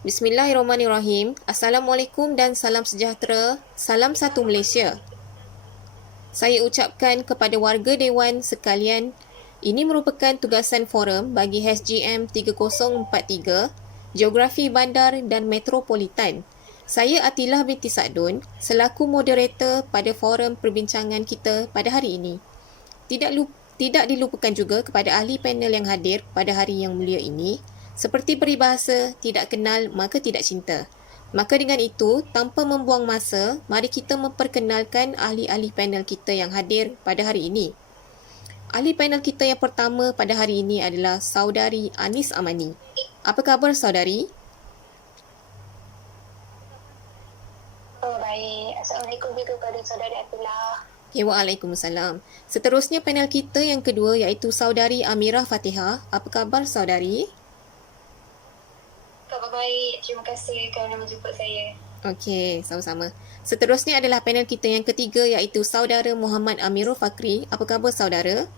Bismillahirrahmanirrahim. Assalamualaikum dan salam sejahtera. Salam satu Malaysia. Saya ucapkan kepada warga Dewan sekalian, ini merupakan tugasan forum bagi HGM 3043, Geografi Bandar dan Metropolitan. Saya Atilah binti Sadun, selaku moderator pada forum perbincangan kita pada hari ini. Tidak dilupakan juga kepada ahli panel yang hadir pada hari yang mulia ini. Seperti peribahasa, tidak kenal maka tidak cinta. Maka dengan itu, tanpa membuang masa, mari kita memperkenalkan ahli-ahli panel kita yang hadir pada hari ini. Ahli panel kita yang pertama pada hari ini adalah Saudari Anis Amani. Apa khabar saudari? Baik. Assalamualaikum juga kepada saudari Atilah. Okay, waalaikumsalam. Seterusnya panel kita yang kedua iaitu Saudari Amirah Fatihah. Apa khabar saudari? Khabar baik. Terima kasih kerana menjemput saya. Okey, sama-sama. Seterusnya adalah panel kita yang ketiga iaitu Saudara Muhammad Amirul Fakri. Apa khabar saudara?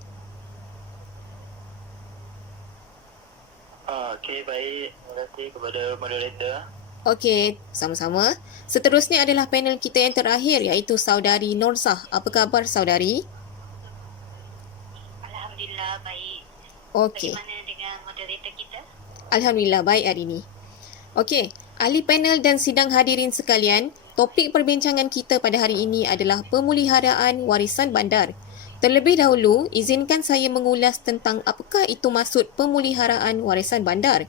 Okey, baik. Terima kasih kepada moderator. Okey, sama-sama. Seterusnya adalah panel kita yang terakhir iaitu Saudari Norsah. Apa khabar saudari? Alhamdulillah baik. Okey. Bagaimana dengan moderator kita? Alhamdulillah baik hari ini. Okey, ahli panel dan sidang hadirin sekalian, topik perbincangan kita pada hari ini adalah pemeliharaan warisan bandar. Terlebih dahulu, izinkan saya mengulas tentang apakah itu maksud pemeliharaan warisan bandar.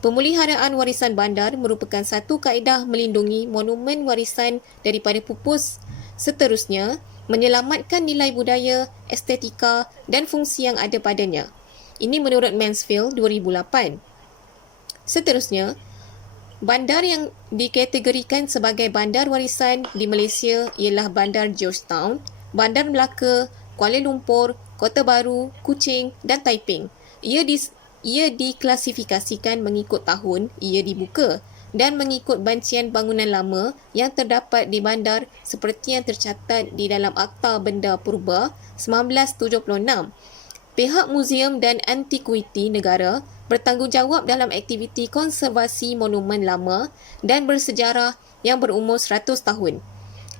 Pemeliharaan warisan bandar merupakan satu kaedah melindungi monumen warisan daripada pupus. Seterusnya, menyelamatkan nilai budaya, estetika dan fungsi yang ada padanya. Ini menurut Mansfield 2008. Seterusnya, bandar yang dikategorikan sebagai bandar warisan di Malaysia ialah Bandar Georgetown, Bandar Melaka, Kuala Lumpur, Kota Baru, Kuching dan Taiping. Ia diklasifikasikan mengikut tahun ia dibuka dan mengikut bancian bangunan lama yang terdapat di bandar seperti yang tercatat di dalam Akta Benda Purba 1976. Pihak Muzium dan Antikuiti Negara bertanggungjawab dalam aktiviti konservasi monumen lama dan bersejarah yang berumur 100 tahun.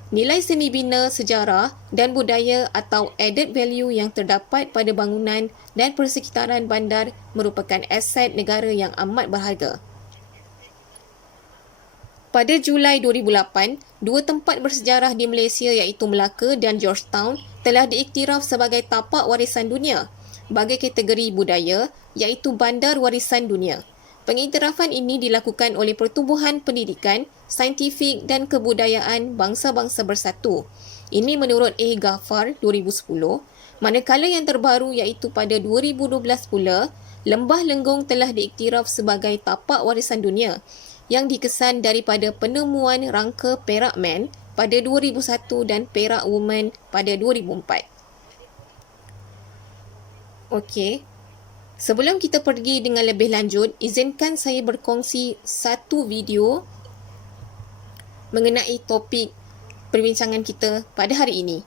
Nilai seni bina, sejarah dan budaya atau added value yang terdapat pada bangunan dan persekitaran bandar merupakan aset negara yang amat berharga. Pada Julai 2008, dua tempat bersejarah di Malaysia iaitu Melaka dan Georgetown telah diiktiraf sebagai tapak warisan dunia bagi kategori budaya iaitu Bandar Warisan Dunia. Pengiktirafan ini dilakukan oleh Pertubuhan Pendidikan, Saintifik dan Kebudayaan Bangsa-Bangsa Bersatu. Ini menurut A. Ghaffar 2010, manakala yang terbaru iaitu pada 2012 pula, Lembah Lenggong telah diiktiraf sebagai tapak warisan dunia yang dikesan daripada penemuan rangka Perak Man pada 2001 dan Perak Woman pada 2004. Okey. Sebelum kita pergi dengan lebih lanjut, izinkan saya berkongsi satu video mengenai topik perbincangan kita pada hari ini.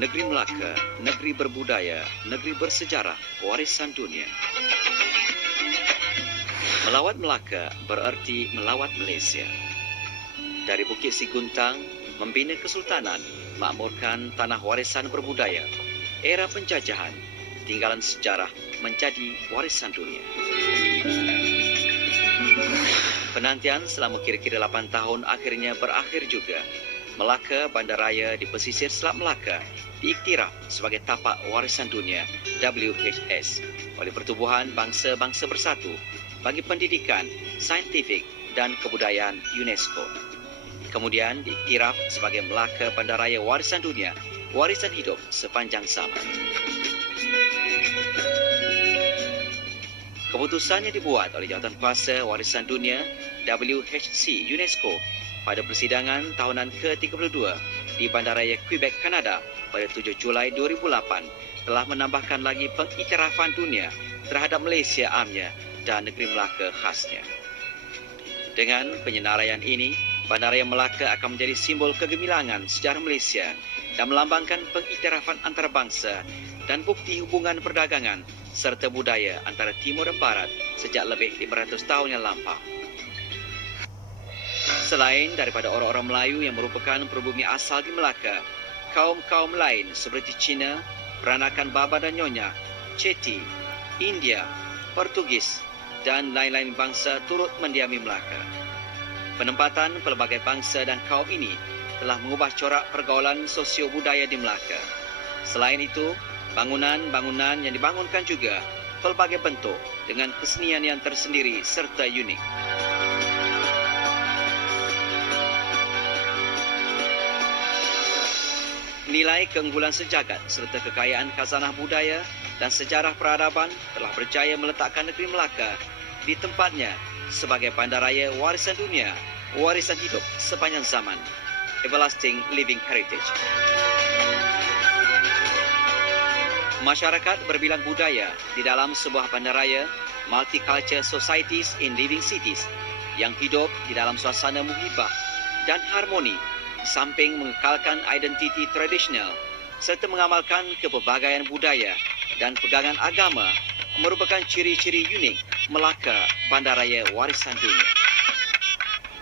Negeri Melaka, negeri berbudaya, negeri bersejarah, warisan dunia. Melawat Melaka bererti melawat Malaysia. Dari Bukit Siguntang, membina kesultanan, makmurkan tanah warisan berbudaya. Era penjajahan, tinggalan sejarah menjadi warisan dunia. Penantian selama kira-kira 8 tahun akhirnya berakhir juga. Melaka Bandaraya di pesisir Selat Melaka diiktiraf sebagai tapak warisan dunia WHS oleh Pertubuhan Bangsa-Bangsa Bersatu bagi Pendidikan, Saintifik dan Kebudayaan UNESCO. Kemudian diiktiraf sebagai Melaka Bandaraya Warisan Dunia warisan hidup sepanjang zaman. Keputusan yang dibuat oleh Jawatankuasa Warisan Dunia WHC UNESCO pada persidangan tahunan ke-32 di Bandaraya Quebec, Kanada pada 7 Julai 2008 telah menambahkan lagi pengiktirafan dunia terhadap Malaysia amnya dan negeri Melaka khasnya. Dengan penyenaraian ini, Bandaraya Melaka akan menjadi simbol kegemilangan sejarah Malaysia dan melambangkan pengiktirafan antarabangsa dan bukti hubungan perdagangan serta budaya antara Timur dan Barat sejak lebih 500 tahun yang lampau. Selain daripada orang-orang Melayu yang merupakan peribumi asal di Melaka, kaum-kaum lain seperti Cina, peranakan Baba dan Nyonya, Chetty, India, Portugis dan lain-lain bangsa turut mendiami Melaka. Penempatan pelbagai bangsa dan kaum ini telah mengubah corak pergaulan sosio-budaya di Melaka. Selain itu, bangunan-bangunan yang dibangunkan juga pelbagai bentuk dengan kesenian yang tersendiri serta unik. Nilai keunggulan sejagat serta kekayaan khazanah budaya dan sejarah peradaban telah berjaya meletakkan negeri Melaka di tempatnya sebagai bandaraya warisan dunia, warisan hidup sepanjang zaman, Everlasting Living Heritage. Masyarakat berbilang budaya di dalam sebuah bandaraya, multicultural societies in living cities yang hidup di dalam suasana muhibah dan harmoni, samping mengekalkan identiti tradisional serta mengamalkan kepelbagaian budaya dan pegangan agama merupakan ciri-ciri unik Melaka Bandaraya Warisan Dunia.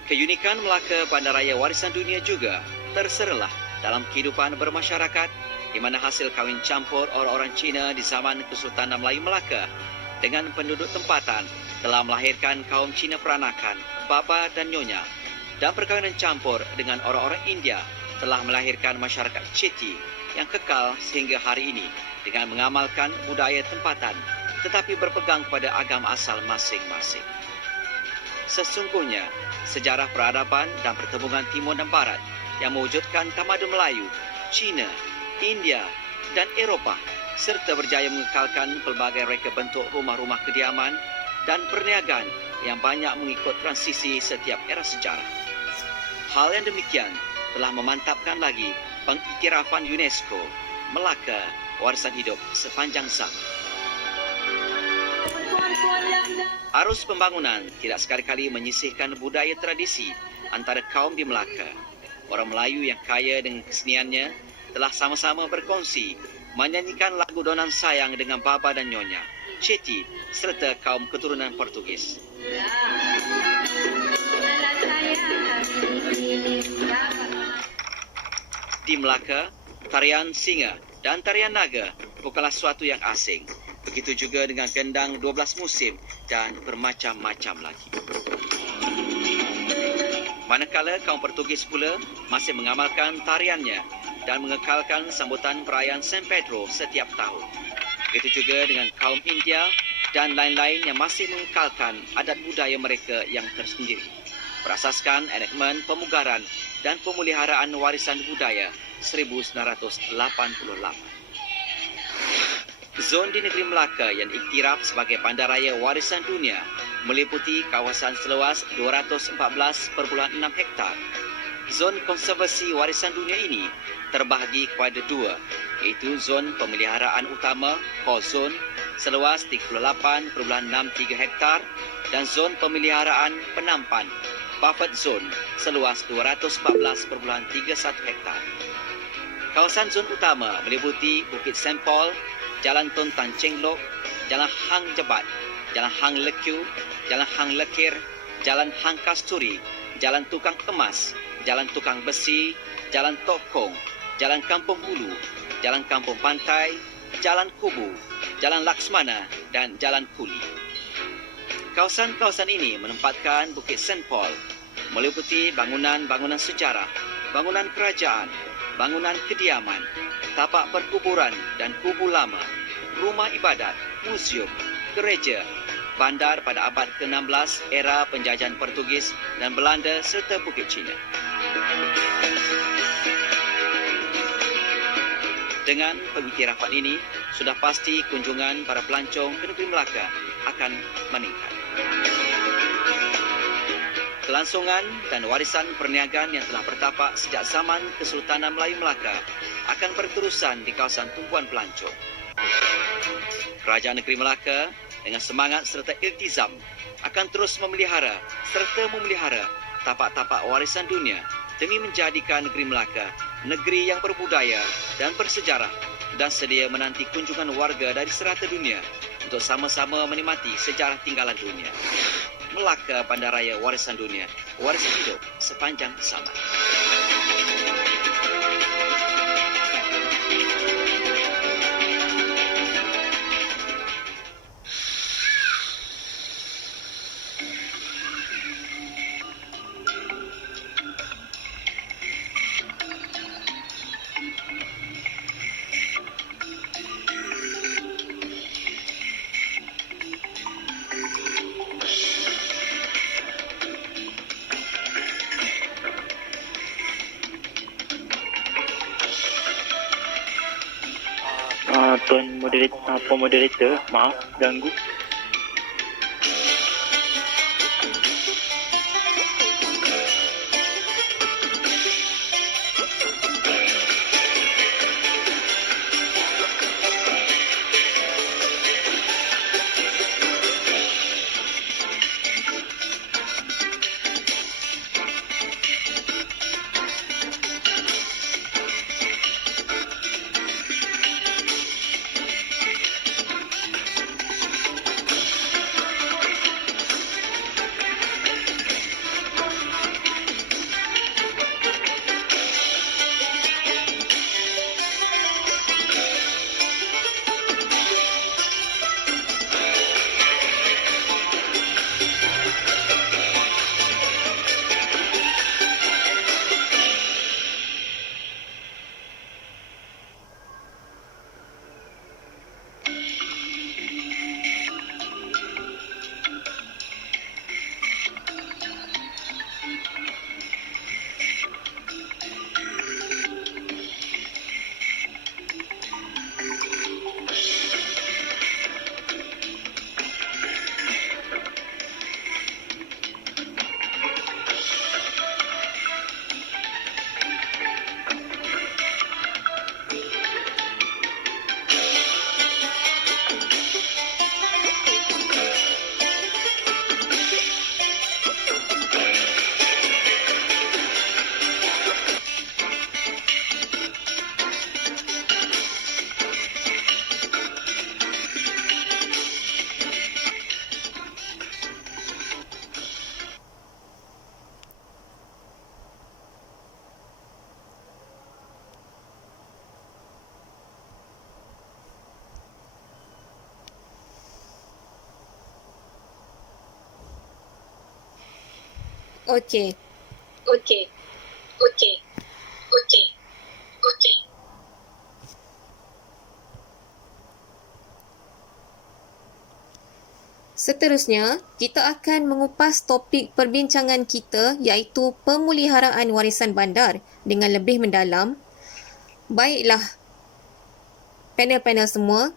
Keunikan Melaka Bandaraya Warisan Dunia juga terserlah dalam kehidupan bermasyarakat di mana hasil kahwin campur orang-orang Cina di zaman Kesultanan Melayu Melaka dengan penduduk tempatan telah melahirkan kaum Cina peranakan, Baba dan Nyonya, dan perkahwinan campur dengan orang-orang India telah melahirkan masyarakat Chetty yang kekal sehingga hari ini dengan mengamalkan budaya tempatan tetapi berpegang kepada agama asal masing-masing. Sesungguhnya, sejarah peradaban dan pertembungan Timur dan Barat yang mewujudkan tamadun Melayu, Cina, India dan Eropah serta berjaya mengekalkan pelbagai reka bentuk rumah-rumah kediaman dan perniagaan yang banyak mengikut transisi setiap era sejarah. Hal yang demikian telah memantapkan lagi pengiktirafan UNESCO Melaka Warisan Hidup sepanjang zaman. Arus pembangunan tidak sekali-kali menyisihkan budaya tradisi antara kaum di Melaka. Orang Melayu yang kaya dengan keseniannya telah sama-sama berkongsi menyanyikan lagu donan sayang dengan Baba dan Nyonya, Chetty serta kaum keturunan Portugis. Di Melaka, tarian singa dan tarian naga bukanlah suatu yang asing. Begitu juga dengan gendang 12 musim dan bermacam-macam lagi. Manakala kaum Portugis pula masih mengamalkan tariannya dan mengekalkan sambutan perayaan San Pedro setiap tahun. Begitu juga dengan kaum India dan lain-lain yang masih mengekalkan adat budaya mereka yang tersendiri, berasaskan enakmen pemugaran dan pemeliharaan warisan budaya 1988. Zon di negeri Melaka yang iktiraf sebagai bandaraya warisan dunia meliputi kawasan seluas 214.6 hektar. Zon konservasi warisan dunia ini terbahagi kepada dua, iaitu zon pemeliharaan utama Core Zone seluas 38.63 hektar dan zon pemeliharaan penampan Buffer Zone seluas 214.31 hektar. Kawasan zon utama meliputi Bukit Sempol, Jalan Tun Tan Cheng Lok, Jalan Hang Jebat, Jalan Hang Lekyu, Jalan Hang Lekir, Jalan Hang Kasturi, Jalan Tukang Emas, Jalan Tukang Besi, Jalan Tokong, Jalan Kampung Hulu, Jalan Kampung Pantai, Jalan Kubu, Jalan Laksmana dan Jalan Kuli. Kawasan-kawasan ini menempatkan Bukit Sempol, meliputi bangunan-bangunan sejarah, bangunan kerajaan, bangunan kediaman, tapak perkuburan dan kubu lama, rumah ibadat, museum, gereja, bandar pada abad ke-16 era penjajahan Portugis dan Belanda serta Bukit Cina. Dengan pengiktirafan ini, sudah pasti kunjungan para pelancong ke negeri Melaka akan meningkat. Kelangsungan dan warisan perniagaan yang telah bertapak sejak zaman Kesultanan Melayu Melaka akan berterusan di kawasan tumpuan pelancong. Kerajaan negeri Melaka dengan semangat serta iltizam akan terus memelihara tapak-tapak warisan dunia demi menjadikan negeri Melaka negeri yang berbudaya dan bersejarah dan sedia menanti kunjungan warga dari serata dunia untuk sama-sama menikmati sejarah tinggalan dunia. Melaka Bandaraya Warisan Dunia, warisan hidup sepanjang zaman. Tuan moderator, maaf ganggu. Okey. Seterusnya, kita akan mengupas topik perbincangan kita iaitu pemeliharaan warisan bandar dengan lebih mendalam. Baiklah, panel-panel semua.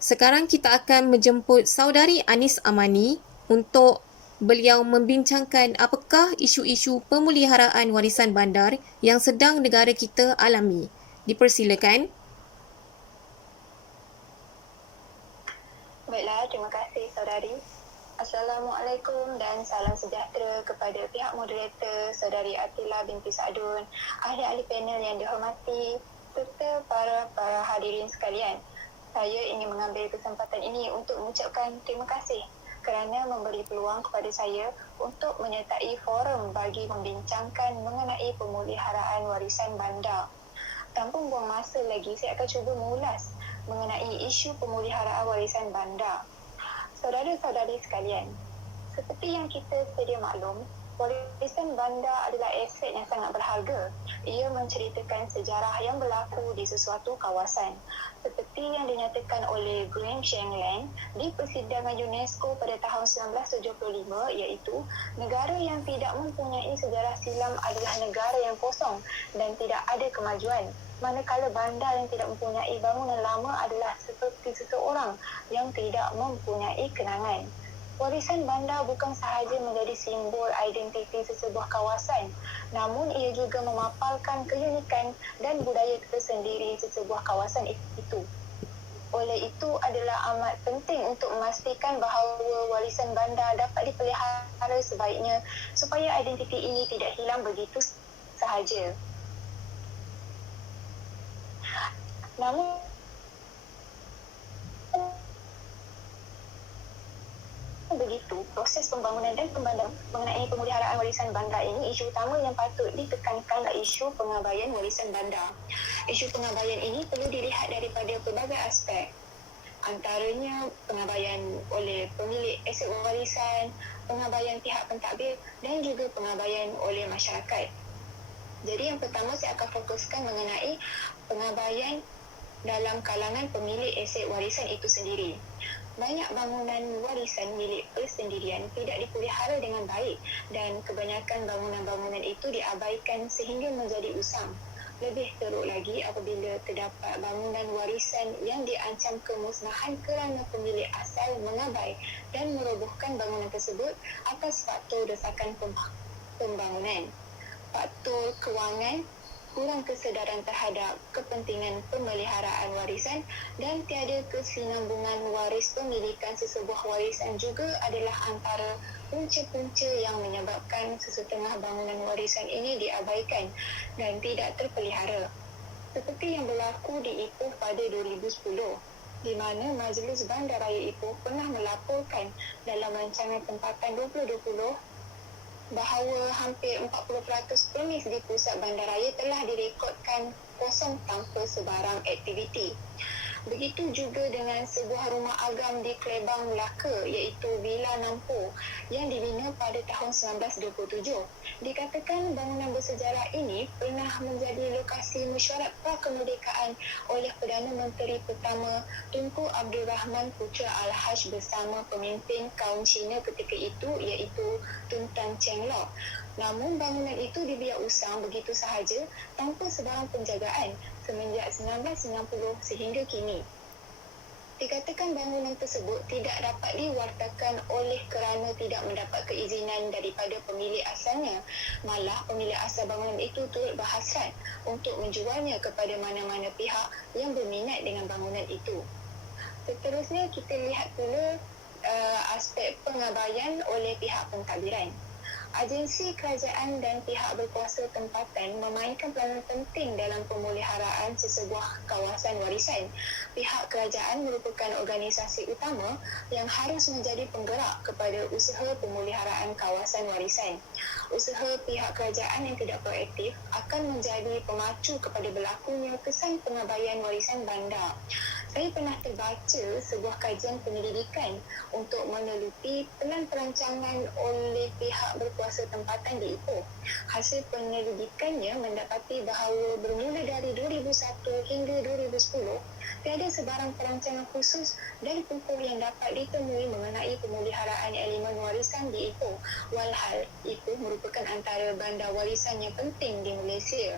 Sekarang kita akan menjemput saudari Anis Amani untuk beliau membincangkan apakah isu-isu pemeliharaan warisan bandar yang sedang negara kita alami. Dipersilakan. Baiklah, terima kasih saudari. Assalamualaikum dan salam sejahtera kepada pihak moderator Saudari Atila binti Saadun, ahli-ahli panel yang dihormati serta para hadirin sekalian. Saya ingin mengambil kesempatan ini untuk mengucapkan terima kasih kerana memberi peluang kepada saya untuk menyertai forum bagi membincangkan mengenai pemeliharaan warisan bandar. Tanpa buang masa lagi, saya akan cuba mengulas mengenai isu pemeliharaan warisan bandar. Saudara-saudari sekalian, seperti yang kita sedia maklum, warisan bandar adalah aset yang sangat berharga. Ia menceritakan sejarah yang berlaku di sesuatu kawasan. Seperti yang dinyatakan oleh Graham Shanland di persidangan UNESCO pada tahun 1975, iaitu negara yang tidak mempunyai sejarah silam adalah negara yang kosong dan tidak ada kemajuan. Manakala bandar yang tidak mempunyai bangunan lama adalah seperti seseorang yang tidak mempunyai kenangan. Warisan bandar bukan sahaja menjadi simbol identiti sesebuah kawasan, namun ia juga memapalkan keunikan dan budaya tersendiri sesebuah kawasan itu. Oleh itu adalah amat penting untuk memastikan bahawa warisan bandar dapat dipelihara sebaiknya supaya identiti ini tidak hilang begitu sahaja. Namun begitu, proses pembangunan dan pembandang mengenai pemeliharaan warisan bandar ini, isu utama yang patut ditekankan adalah isu pengabaian warisan bandar. Isu pengabaian ini perlu dilihat daripada pelbagai aspek. Antaranya pengabaian oleh pemilik aset warisan, pengabaian pihak pentadbir dan juga pengabaian oleh masyarakat. Jadi yang pertama saya akan fokuskan mengenai pengabaian dalam kalangan pemilik aset warisan itu sendiri. Banyak bangunan warisan milik persendirian tidak dipelihara dengan baik dan kebanyakan bangunan-bangunan itu diabaikan sehingga menjadi usang. Lebih teruk lagi apabila terdapat bangunan warisan yang diancam kemusnahan kerana pemilik asal mengabai dan merobohkan bangunan tersebut atas faktor desakan pembangunan. Faktor kewangan, kurang kesedaran terhadap kepentingan pemeliharaan warisan dan tiada kesinambungan waris pemilikan sesebuah warisan juga adalah antara punca-punca yang menyebabkan sesetengah bangunan warisan ini diabaikan dan tidak terpelihara. Seperti yang berlaku di Ipoh pada 2010, di mana Majlis Bandaraya Ipoh pernah melaporkan dalam rancangan tempatan 2020 bahawa hampir 40% permis di pusat bandaraya telah direkodkan kosong tanpa sebarang aktiviti. Begitu juga dengan sebuah rumah agam di Klebang, Melaka iaitu Villa Nampo yang dibina pada tahun 1927. Dikatakan bangunan bersejarah ini pernah menjadi lokasi mesyuarat prakemerdekaan oleh Perdana Menteri pertama Tunku Abdul Rahman Putra Al-Haj bersama pemimpin kaum Cina ketika itu iaitu Tun Tan Cheng Lock. Namun bangunan itu dibiar usang begitu sahaja tanpa sebarang penjagaan semenjak 1990 sehingga kini. Dikatakan bangunan tersebut tidak dapat diwartakan oleh kerana tidak mendapat keizinan daripada pemilik asalnya. Malah pemilik asal bangunan itu turut berhasrat untuk menjualnya kepada mana-mana pihak yang berminat dengan bangunan itu. Seterusnya kita lihat pula aspek pengabaian oleh pihak pentadbiran. Agensi kerajaan dan pihak berkuasa tempatan memainkan peranan penting dalam pemeliharaan sesebuah kawasan warisan. Pihak kerajaan merupakan organisasi utama yang harus menjadi penggerak kepada usaha pemeliharaan kawasan warisan. Usaha pihak kerajaan yang tidak proaktif akan menjadi pemacu kepada berlakunya kesan pengabaian warisan bandar. Saya pernah terbaca sebuah kajian penyelidikan untuk meneliti pelan perancangan oleh pihak berkuasa tempatan di Ipoh. Hasil penyelidikannya mendapati bahawa bermula dari 2001 hingga 2010, tiada sebarang perancangan khusus dan pokok yang dapat ditemui mengenai pemeliharaan elemen warisan di Ipoh. Walhal Ipoh merupakan antara bandar warisan yang penting di Malaysia.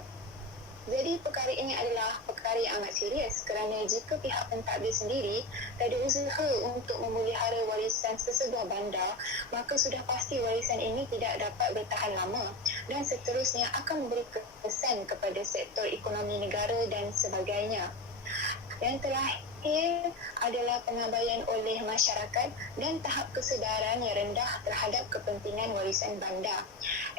Jadi perkara ini adalah perkara yang amat serius kerana jika pihak pentadbir sendiri tak ada usaha untuk memelihara warisan sesebuah bandar, maka sudah pasti warisan ini tidak dapat bertahan lama dan seterusnya akan memberi kesan kepada sektor ekonomi negara dan sebagainya. Yang terakhir adalah pengabaian oleh masyarakat dan tahap kesedaran yang rendah terhadap kepentingan warisan bandar.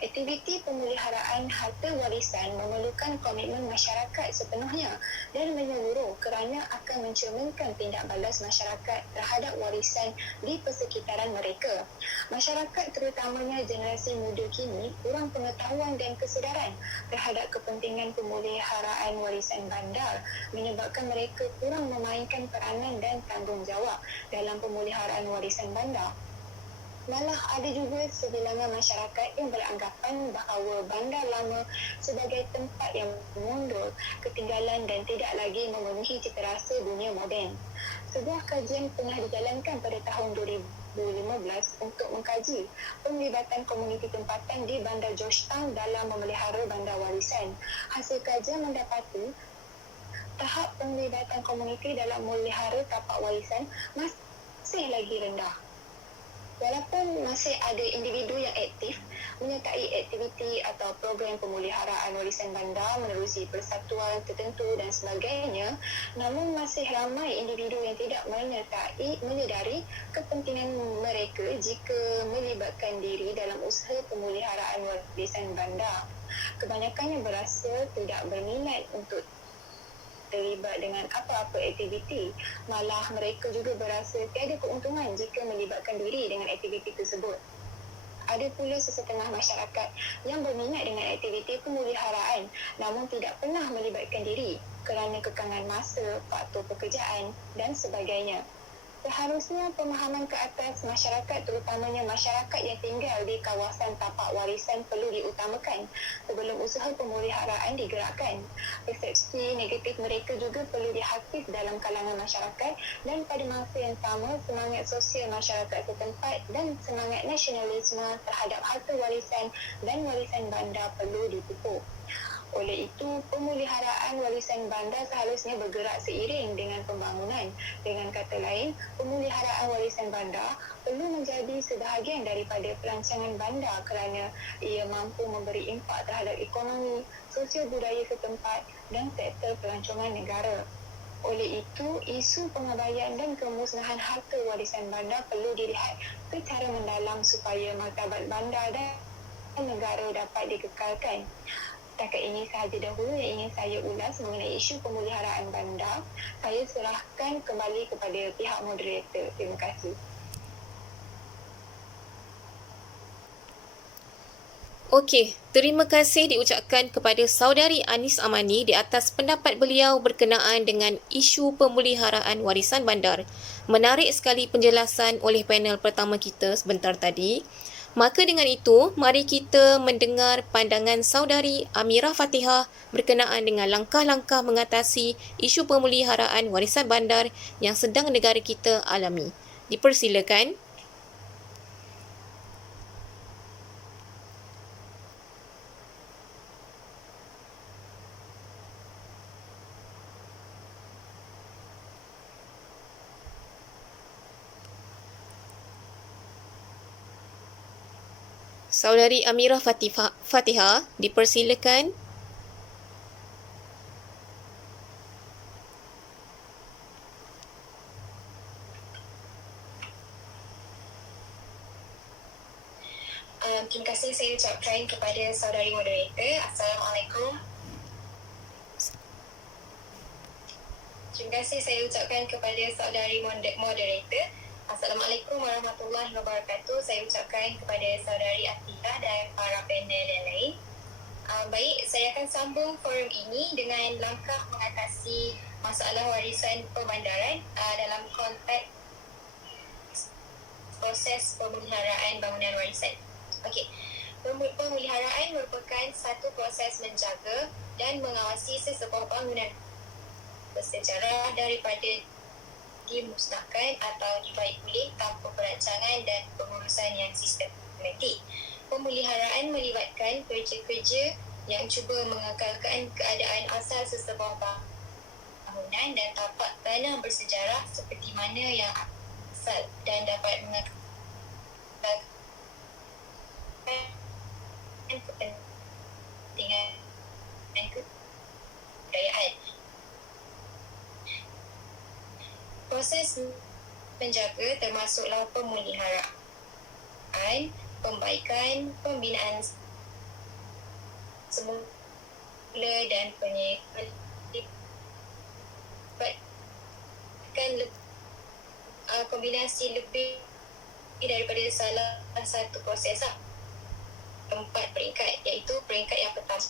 Aktiviti pemeliharaan harta warisan memerlukan komitmen masyarakat sepenuhnya dan menyeluruh kerana akan mencerminkan tindak balas masyarakat terhadap warisan di persekitaran mereka. Masyarakat terutamanya generasi muda kini kurang pengetahuan dan kesedaran terhadap kepentingan pemeliharaan warisan bandar menyebabkan mereka kurang memainkan peranan dan tanggungjawab dalam pemeliharaan warisan bandar. Malah ada juga sebilangan masyarakat yang beranggapan bahawa bandar lama sebagai tempat yang mundur, ketinggalan dan tidak lagi memenuhi citarasa dunia moden. Sebuah kajian pernah dijalankan pada tahun 2015 untuk mengkaji penglibatan komuniti tempatan di Bandar Georgetown dalam memelihara bandar warisan. Hasil kajian mendapati tahap penglibatan komuniti dalam memelihara tapak warisan masih lagi rendah. Walaupun masih ada individu yang aktif menyertai aktiviti atau program pemeliharaan warisan bandar menerusi persatuan tertentu dan sebagainya, namun masih ramai individu yang tidak menyedari kepentingan mereka jika melibatkan diri dalam usaha pemeliharaan warisan bandar. Kebanyakannya berasa tidak berminat untuk terlibat dengan apa-apa aktiviti. Malah mereka juga berasa tiada keuntungan jika melibatkan diri dengan aktiviti tersebut. Ada pula sesetengah masyarakat yang berminat dengan aktiviti pemeliharaan namun tidak pernah melibatkan diri kerana kekangan masa, faktor pekerjaan dan sebagainya. Seharusnya pemahaman ke atas masyarakat, terutamanya masyarakat yang tinggal di kawasan tapak warisan, perlu diutamakan sebelum usaha pemeliharaan digerakkan. Persepsi negatif mereka juga perlu dihapis dalam kalangan masyarakat dan pada masa yang sama semangat sosial masyarakat setempat dan semangat nasionalisme terhadap harta warisan dan warisan bandar perlu dipupuk. Oleh itu, pemeliharaan warisan bandar seharusnya bergerak seiring dengan pembangunan. Dengan kata lain, pemeliharaan warisan bandar perlu menjadi sebahagian daripada perancangan bandar kerana ia mampu memberi impak terhadap ekonomi, sosial budaya setempat dan sektor pelancongan negara. Oleh itu, isu pengabaian dan kemusnahan harta warisan bandar perlu dilihat secara mendalam supaya martabat bandar dan negara dapat dikekalkan. Setakat ini sahaja dahulu yang ingin saya ulas mengenai isu pemeliharaan bandar. Saya serahkan kembali kepada pihak moderator. Terima kasih. Okey, terima kasih diucapkan kepada Saudari Anis Amani di atas pendapat beliau berkenaan dengan isu pemeliharaan warisan bandar. Menarik sekali penjelasan oleh panel pertama kita sebentar tadi. Maka dengan itu, mari kita mendengar pandangan Saudari Amirah Fatihah berkenaan dengan langkah-langkah mengatasi isu pemeliharaan warisan bandar yang sedang negara kita alami. Dipersilakan. Saudari Amirah Fatihah, dipersilakan. Terima kasih saya ucapkan kepada saudari moderator. Assalamualaikum. Terima kasih saya ucapkan kepada saudari moderator. Assalamualaikum warahmatullahi wabarakatuh. Saya ucapkan kepada saudari Atila dan para panel yang lain. Baik, saya akan sambung forum ini dengan langkah mengatasi masalah warisan perbandaran dalam konteks proses pemeliharaan bangunan warisan. Okey, pemeliharaan merupakan satu proses menjaga dan mengawasi sesebuah bangunan bersejarah daripada dimusnahkan atau dibaik pulih tanpa perancangan dan pengurusan yang sistematik. Pemeliharaan melibatkan kerja-kerja yang cuba mengekalkan keadaan asal sesebuah bangunan dan tapak tanah bersejarah seperti mana yang asal dan dapat mengekalkan kepentingan dan kebudayaan. Proses menjaga termasuklah pemeliharaan, pembaikan, pembinaan semula dan kombinasi lebih daripada salah satu proses lah. 4 peringkat, iaitu peringkat yang pertama,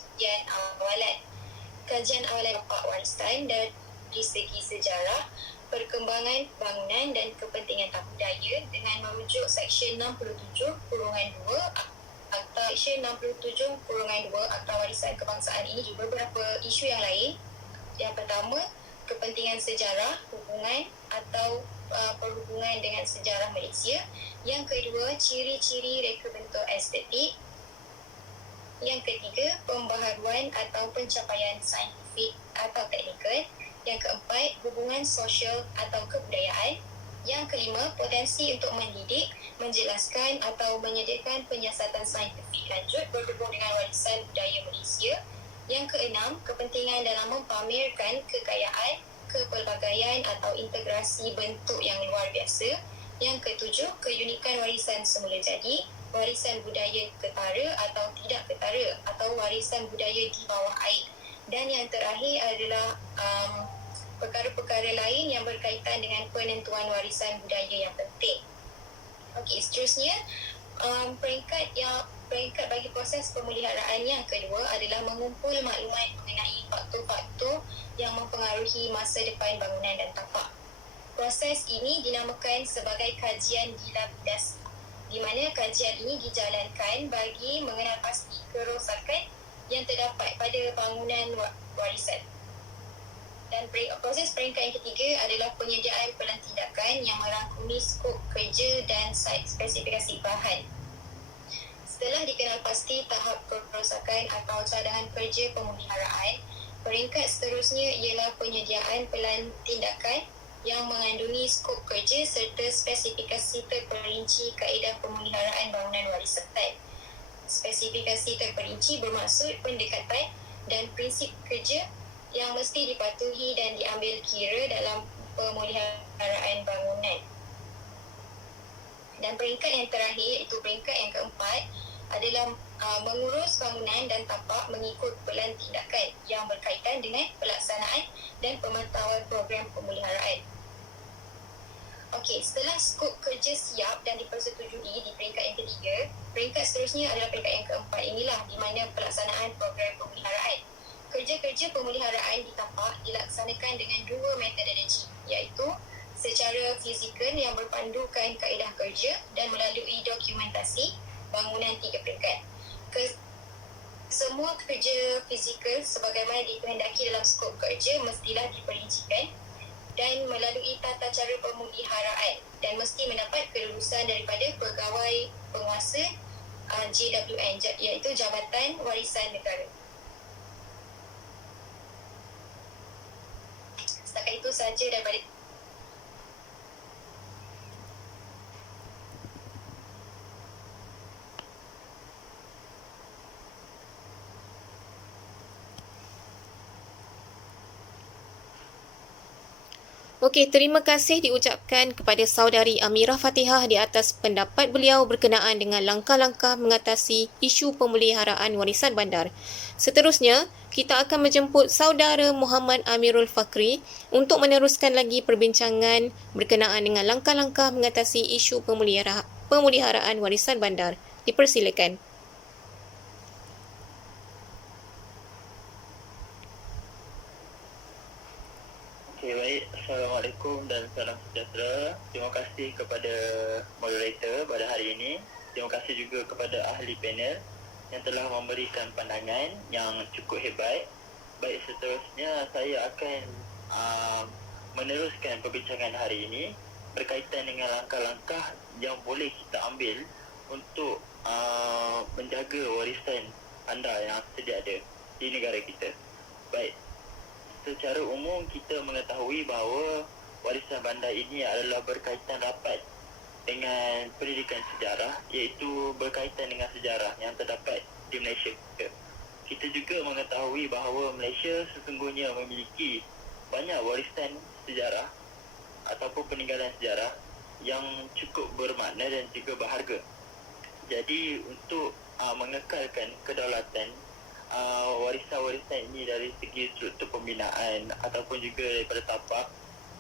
kajian awalan tapak warisan dari segi sejarah, perkembangan bangunan dan kepentingan tapak budaya dengan merujuk Seksyen 67(2) Akta Seksyen 67(2) Akta Warisan Kebangsaan. Ini juga beberapa isu yang lain. Yang pertama, kepentingan sejarah, hubungan atau perhubungan dengan sejarah Malaysia. Yang kedua, ciri-ciri reka bentuk estetik. Yang ketiga, pembaharuan atau pencapaian saintifik atau teknikal. Yang keempat, hubungan sosial atau kebudayaan. Yang kelima, potensi untuk mendidik, menjelaskan atau menyediakan penyiasatan saintifik lanjut berhubung dengan warisan budaya Malaysia. Yang keenam, kepentingan dalam mempamerkan kekayaan, kepelbagaian atau integrasi bentuk yang luar biasa. Yang ketujuh, keunikan warisan semula jadi, warisan budaya ketara atau tidak ketara atau warisan budaya di bawah air. Dan yang terakhir adalah perkara-perkara lain yang berkaitan dengan penentuan warisan budaya yang penting. Okey, seterusnya peringkat bagi proses pemeliharaan yang kedua adalah mengumpul maklumat mengenai faktor-faktor yang mempengaruhi masa depan bangunan dan tapak. Proses ini dinamakan sebagai kajian dilapidasi, di mana kajian ini dijalankan bagi mengenal pasti kerosakan yang terdapat pada bangunan warisan. Dan proses peringkat yang ketiga adalah penyediaan pelantidakan yang merangkumi skop kerja dan site spesifikasi bahan. Setelah dikenal pasti tahap kerosakan atau cadangan kerja pemeliharaan, peringkat seterusnya ialah penyediaan pelantidakan yang mengandungi skop kerja serta spesifikasi terperinci kaedah pemeliharaan bangunan warisan. Spesifikasi terperinci bermaksud pendekatan dan prinsip kerja yang mesti dipatuhi dan diambil kira dalam pemeliharaan bangunan. Dan peringkat yang terakhir, iaitu peringkat yang keempat, adalah mengurus bangunan dan tapak mengikut pelantidakan yang berkaitan dengan pelaksanaan dan pemantauan program pemeliharaan. Okey, setelah skop kerja siap dan dipersetujui di peringkat yang ketiga, peringkat seterusnya adalah peringkat yang keempat inilah, di mana pelaksanaan program pemeliharaan. Kerja-kerja pemeliharaan di tapak dilaksanakan dengan dua metodologi, iaitu secara fizikal yang berpandukan kaedah kerja dan melalui dokumentasi bangunan 3 peringkat. Semua kerja fizikal sebagaimana dikehendaki dalam skop kerja mestilah diperincikan dan melalui tata cara pemeliharaan dan mesti mendapat kelulusan daripada pegawai penguasa JWN, iaitu Jabatan Warisan Negara. Setakat itu saja daripada Okey, terima kasih diucapkan kepada saudari Amirah Fatihah di atas pendapat beliau berkenaan dengan langkah-langkah mengatasi isu pemeliharaan warisan bandar. Seterusnya, kita akan menjemput saudara Muhammad Amirul Fakri untuk meneruskan lagi perbincangan berkenaan dengan langkah-langkah mengatasi isu pemeliharaan warisan bandar. Dipersilakan. Okay, baik. Assalamualaikum dan salam sejahtera. Terima kasih kepada moderator pada hari ini. Terima kasih juga kepada ahli panel yang telah memberikan pandangan yang cukup hebat. Baik, seterusnya saya akan meneruskan perbincangan hari ini berkaitan dengan langkah-langkah yang boleh kita ambil untuk menjaga warisan bandar yang sedia ada di negara kita. Baik. Secara umum kita mengetahui bahawa warisan bandar ini adalah berkaitan rapat dengan pendidikan sejarah, iaitu berkaitan dengan sejarah yang terdapat di Malaysia. Kita juga mengetahui bahawa Malaysia sesungguhnya memiliki banyak warisan sejarah ataupun peninggalan sejarah yang cukup bermakna dan juga berharga. Jadi untuk mengekalkan kedaulatan warisan-warisan ini dari segi struktur pembinaan ataupun juga daripada tapak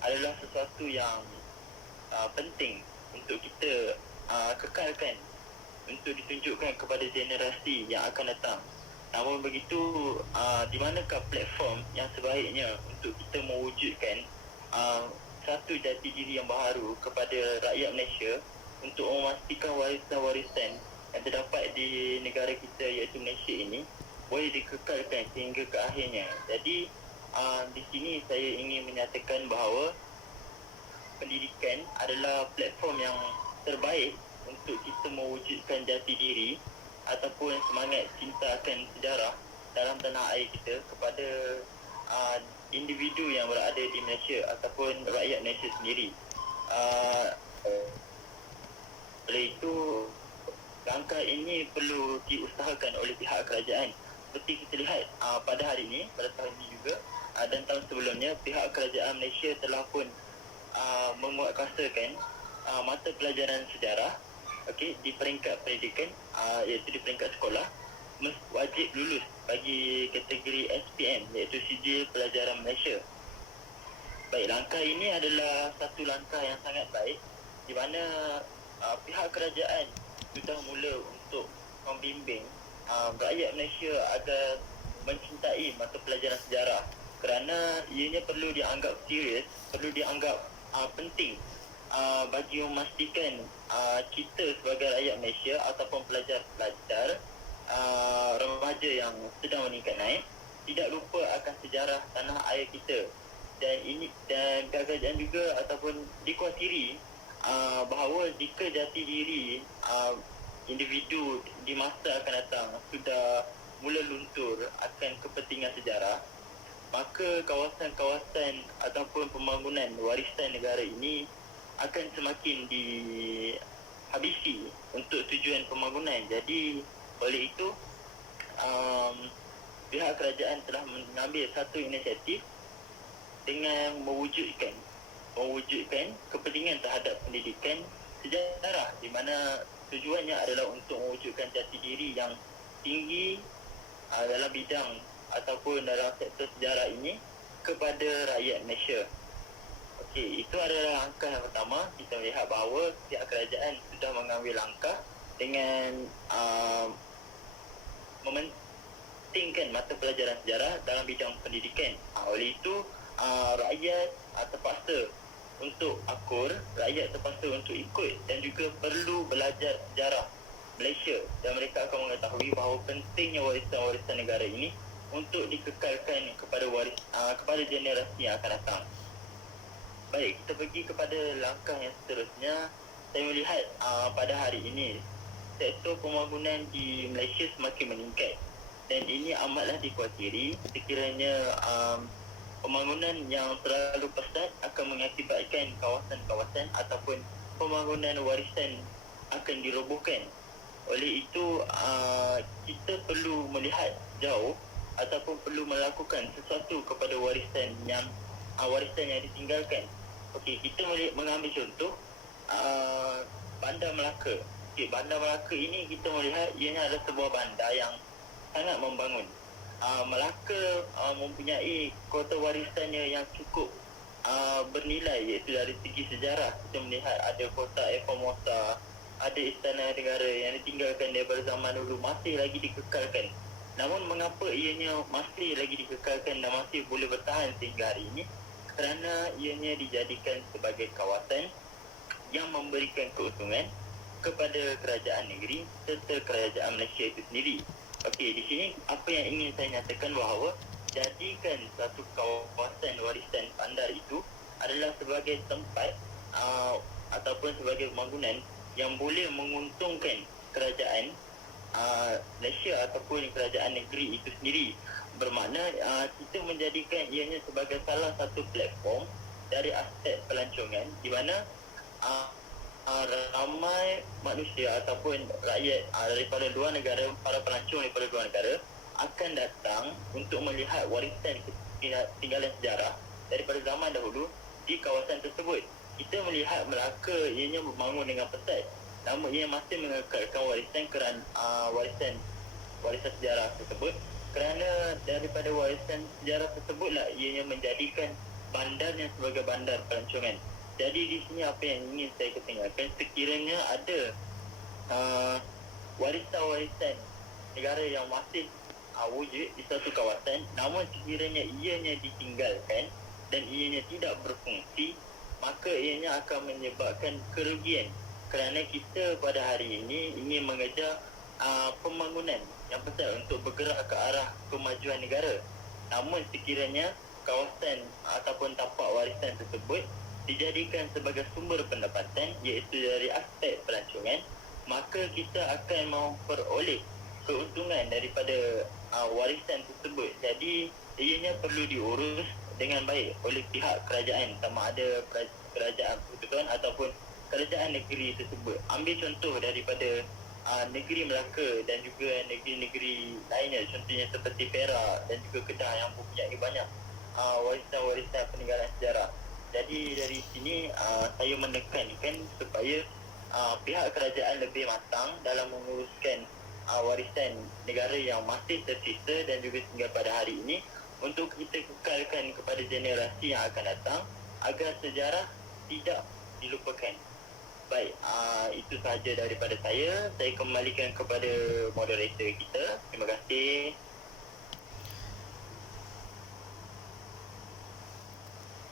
adalah sesuatu yang penting untuk kita kekalkan untuk ditunjukkan kepada generasi yang akan datang. Namun begitu, di manakah platform yang sebaiknya untuk kita mewujudkan satu jati diri yang baharu kepada rakyat Malaysia untuk memastikan warisan-warisan yang terdapat di negara kita iaitu Malaysia ini boleh dikekalkan sehingga ke akhirnya. Jadi di sini saya ingin menyatakan bahawa pendidikan adalah platform yang terbaik untuk kita mewujudkan jati diri ataupun semangat cinta akan sejarah dalam tanah air kita kepada individu yang berada di Malaysia ataupun rakyat Malaysia sendiri. Oleh itu, langkah ini perlu diusahakan oleh pihak kerajaan. Seperti kita lihat pada hari ini, pada tahun ini juga dan tahun sebelumnya, pihak kerajaan Malaysia telah pun menguatkuasakan mata pelajaran sejarah di peringkat pendidikan, iaitu di peringkat sekolah, wajib lulus bagi kategori SPM, iaitu Sijil Pelajaran Malaysia. Baik, langkah ini adalah satu langkah yang sangat baik di mana pihak kerajaan sudah mula untuk membimbing rakyat Malaysia agar mencintai mata pelajaran sejarah, kerana ianya perlu dianggap serius, perlu dianggap penting bagi memastikan kita sebagai rakyat Malaysia ataupun pelajar-pelajar remaja yang sedang meningkat naik tidak lupa akan sejarah tanah air kita. Dan kerajaan juga ataupun dikuatiri bahawa jika jati diri individu di masa akan datang sudah mula luntur akan kepentingan sejarah, maka kawasan-kawasan ataupun pembangunan warisan negara ini akan semakin dihabisi untuk tujuan pembangunan. Jadi oleh itu pihak kerajaan telah mengambil satu inisiatif dengan mewujudkan kepentingan terhadap pendidikan sejarah, di mana tujuannya adalah untuk mewujudkan jati diri yang tinggi dalam bidang ataupun dalam sektor sejarah ini kepada rakyat Malaysia. Okey, itu adalah langkah yang pertama. Kita melihat bahawa pihak kerajaan sudah mengambil langkah dengan mementingkan mata pelajaran sejarah dalam bidang pendidikan. Oleh itu, rakyat terpaksa untuk akur, rakyat terpaksa untuk ikut dan juga perlu belajar sejarah Malaysia, dan mereka akan mengetahui bahawa pentingnya warisan-warisan negara ini untuk dikekalkan kepada generasi yang akan datang. Baik, kita pergi kepada langkah yang seterusnya. Saya melihat pada hari ini sektor pembangunan di Malaysia semakin meningkat, dan ini amatlah dikuatiri sekiranya pembangunan yang terlalu pesat akan mengakibatkan kawasan-kawasan ataupun pembangunan warisan akan dirobohkan. Oleh itu, kita perlu melihat jauh ataupun perlu melakukan sesuatu kepada warisan yang ditinggalkan. Okey, kita mengambil contoh Bandar Melaka. Okey, Bandar Melaka ini kita melihat ianya adalah sebuah bandar yang sangat membangun. Melaka mempunyai kota warisannya yang cukup bernilai, iaitu dari segi sejarah. Kita melihat ada kota Formosa, ada istana negara yang ditinggalkan daripada zaman dulu masih lagi dikekalkan. Namun mengapa ianya masih lagi dikekalkan dan masih boleh bertahan sehingga hari ini? Kerana ianya dijadikan sebagai kawasan yang memberikan keuntungan kepada kerajaan negeri serta kerajaan Malaysia itu sendiri. Okey, di sini apa yang ingin saya nyatakan bahawa jadikan satu kawasan warisan bandar itu adalah sebagai tempat ataupun sebagai pembangunan yang boleh menguntungkan kerajaan Malaysia ataupun kerajaan negeri itu sendiri. Bermakna kita menjadikan ianya sebagai salah satu platform dari aspek pelancongan, di mana ramai manusia ataupun rakyat daripada luar negara, para pelancong daripada luar negara akan datang untuk melihat warisan tinggalan sejarah daripada zaman dahulu di kawasan tersebut. Kita melihat Melaka ianya membangun dengan pesat, namun ia masih mengekalkan warisan sejarah tersebut, kerana daripada warisan sejarah tersebutlah ianya menjadikan bandarnya sebagai bandar pelancongan. Jadi di sini apa yang ingin saya ketinggalkan, sekiranya ada warisan-warisan negara yang masih wujud di satu kawasan, namun sekiranya ianya ditinggalkan dan ianya tidak berfungsi, maka ianya akan menyebabkan kerugian, kerana kita pada hari ini ingin mengejar pembangunan yang besar untuk bergerak ke arah kemajuan negara. Namun sekiranya kawasan ataupun tapak warisan tersebut dijadikan sebagai sumber pendapatan, iaitu dari aspek pelancongan, maka kita akan memperoleh keuntungan daripada warisan tersebut. Jadi ianya perlu diurus dengan baik oleh pihak kerajaan, sama ada kerajaan persekutuan ataupun kerajaan negeri tersebut. Ambil contoh daripada negeri Melaka dan juga negeri-negeri lainnya, contohnya seperti Perak dan juga Kedah yang mempunyai banyak warisan-warisan peninggalan sejarah. Jadi dari sini saya menekankan supaya pihak kerajaan lebih matang dalam menguruskan warisan negara yang masih tersisa dan juga tinggal pada hari ini, untuk kita kekalkan kepada generasi yang akan datang agar sejarah tidak dilupakan. Baik, itu sahaja daripada saya. Saya kembalikan kepada moderator kita. Terima kasih.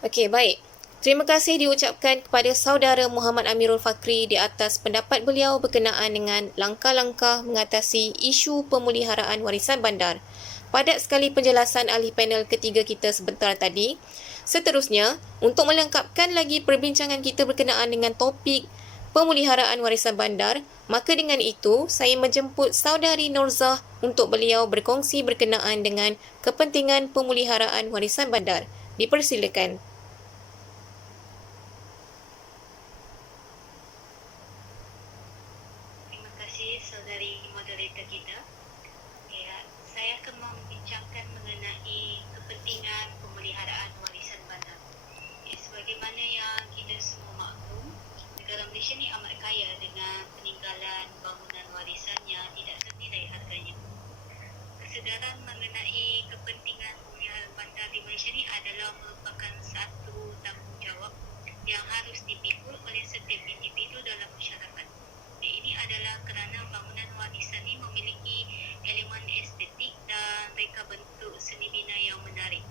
Okey, baik. Terima kasih diucapkan kepada saudara Muhammad Amirul Fakri di atas pendapat beliau berkenaan dengan langkah-langkah mengatasi isu pemeliharaan warisan bandar. Padat sekali penjelasan ahli panel ketiga kita sebentar tadi. Seterusnya, untuk melengkapkan lagi perbincangan kita berkenaan dengan topik pemeliharaan warisan bandar, maka dengan itu saya menjemput saudari Norzah untuk beliau berkongsi berkenaan dengan kepentingan pemeliharaan warisan bandar. Dipersilakan. Terima kasih saudari moderator kita. Ya, saya akan membincangkan mengenai kepentingan pemeliharaan warisan bandar. Ya, sebagaimana yang kita semua maklum, negara Malaysia ni amat kaya dengan peninggalan bangunan warisan yang tidak ternilai harganya. Kesedaran mengenai kepentingan pemeliharaan bandar di Malaysia ni adalah merupakan satu tanggungjawab yang harus dipikul oleh setiap individu dalam masyarakat. Ini adalah kerana bangunan warisan ini memiliki elemen estetik dan reka bentuk seni bina yang menarik.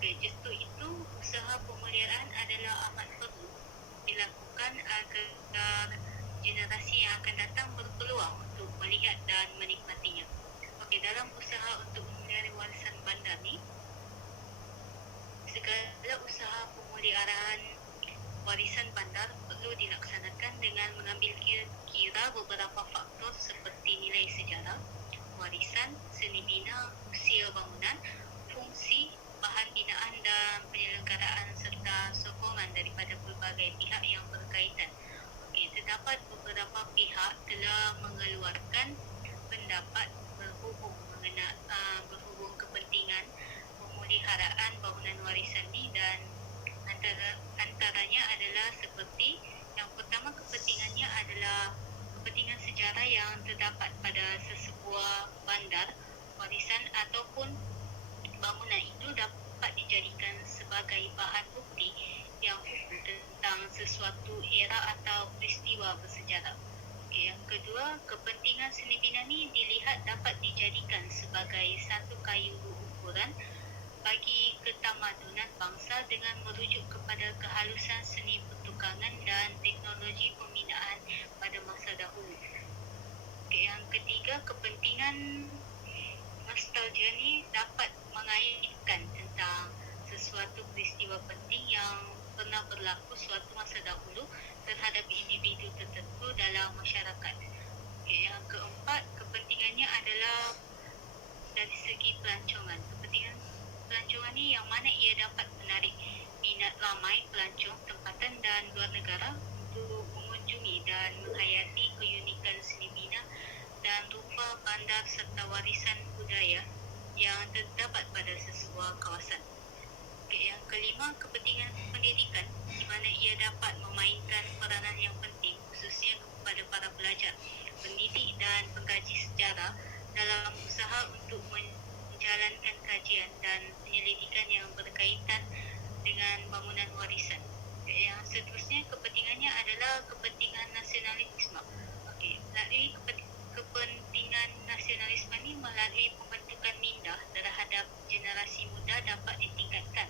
Justru itu, usaha pemeliharaan adalah amat perlu dilakukan agar generasi yang akan datang berpeluang untuk melihat dan menikmatinya. Dalam usaha untuk memelihara warisan bandar ni, segala usaha pemeliharaan warisan bandar perlu dilaksanakan dengan mengambil kira beberapa faktor seperti nilai sejarah, warisan, seni bina, usia bangunan, fungsi, bahan binaan dan penyelenggaraan serta sokongan daripada berbagai pihak yang berkaitan. Terdapat beberapa pihak telah mengeluarkan pendapat berhubung kepentingan pemeliharaan bangunan warisan ni, dan antaranya adalah seperti yang pertama, kepentingannya adalah kepentingan sejarah yang terdapat pada sesebuah bandar warisan ataupun bangunan itu dapat dijadikan sebagai bahan bukti yang utuh tentang sesuatu era atau peristiwa bersejarah. Yang kedua, kepentingan seni bina ni dilihat dapat dijadikan sebagai satu kayu ukuran bagi ketamadunan bangsa dengan merujuk kepada kehalusan seni pertukangan dan teknologi pembinaan pada masa dahulu. Yang ketiga, kepentingan nostalgia ni dapat mengaitkan tentang sesuatu peristiwa penting yang pernah berlaku suatu masa dahulu terhadap individu tertentu dalam masyarakat. Yang keempat, kepentingannya adalah dari segi pelancongan. Kepentingan pelancongan ni yang mana ia dapat menarik minat ramai pelancong tempatan dan luar negara untuk mengunjungi dan menghayati keunikan seni bina dan rupa bandar serta warisan budaya yang terdapat pada sesebuah kawasan. Yang kelima, kepentingan pendidikan di mana ia dapat memainkan peranan yang penting khususnya kepada para pelajar, pendidik dan pengkaji sejarah dalam usaha untuk menjalankan kajian dan penyelidikan yang berkaitan dengan bangunan warisan. Yang seterusnya, kepentingannya adalah kepentingan nasionalisme. Melalui kepentingan nasionalisme ini, melalui pembentukan minda terhadap generasi muda dapat ditingkatkan.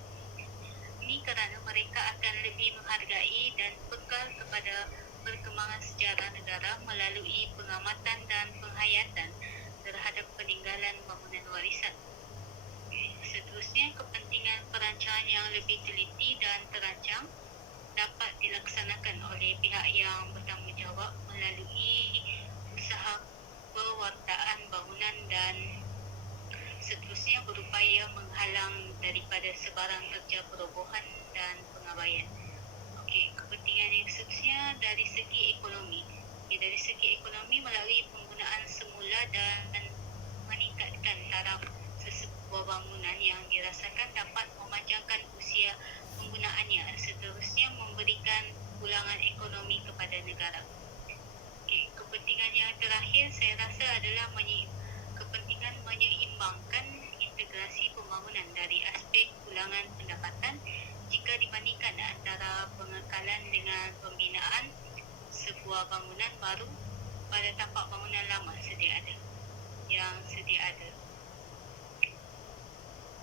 Ini kerana mereka akan lebih menghargai dan bekal kepada perkembangan sejarah negara melalui pengamatan dan penghayatan terhadap peninggalan bangunan warisan. Seterusnya, kepentingan perancangan yang lebih teliti dan terancang dapat dilaksanakan oleh pihak yang bertanggungjawab melalui usaha pewartaan bangunan, dan seterusnya seterusnya berupaya menghalang daripada sebarang kerja perobohan dan pengabaian. Okey, kepentingan yang seterusnya dari segi ekonomi. Dari segi ekonomi melalui penggunaan semula dan meningkatkan taraf sesebuah bangunan yang dirasakan dapat memanjangkan usia penggunaannya, seterusnya memberikan pulangan ekonomi kepada negara. Okey, kepentingan yang terakhir saya rasa adalah kepentingan menyeimbangkan integrasi pembangunan dari aspek pulangan pendapatan jika dibandingkan antara pengekalan dengan pembinaan sebuah bangunan baru pada tapak bangunan lama yang sedia ada.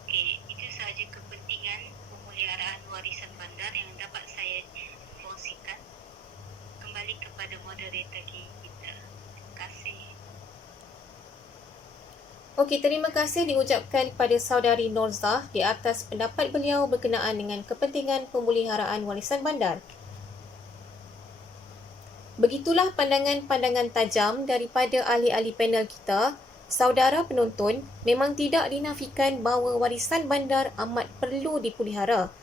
Okey, itu sahaja kepentingan pemeliharaan warisan bandar yang dapat saya kongsikan. Kembali kepada moderator kita. Terima kasih. Okey, terima kasih diucapkan kepada saudari Norzah di atas pendapat beliau berkenaan dengan kepentingan pemeliharaan warisan bandar. Begitulah pandangan-pandangan tajam daripada ahli-ahli panel kita. Saudara penonton, memang tidak dinafikan bahawa warisan bandar amat perlu dipelihara.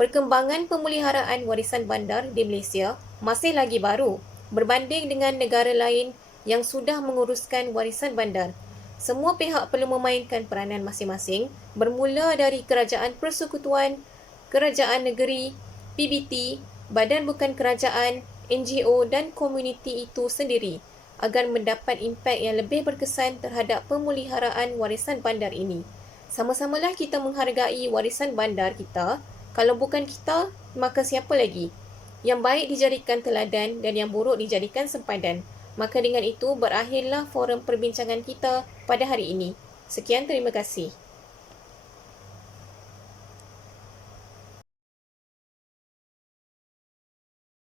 Perkembangan pemeliharaan warisan bandar di Malaysia masih lagi baru berbanding dengan negara lain yang sudah menguruskan warisan bandar. Semua pihak perlu memainkan peranan masing-masing, bermula dari kerajaan persekutuan, kerajaan negeri, PBT, badan bukan kerajaan, NGO dan komuniti itu sendiri agar mendapat impak yang lebih berkesan terhadap pemeliharaan warisan bandar ini. Sama-samalah kita menghargai warisan bandar kita. Kalau bukan kita, maka siapa lagi? Yang baik dijadikan teladan dan yang buruk dijadikan sempadan. Maka dengan itu berakhirlah forum perbincangan kita pada hari ini. Sekian, terima kasih.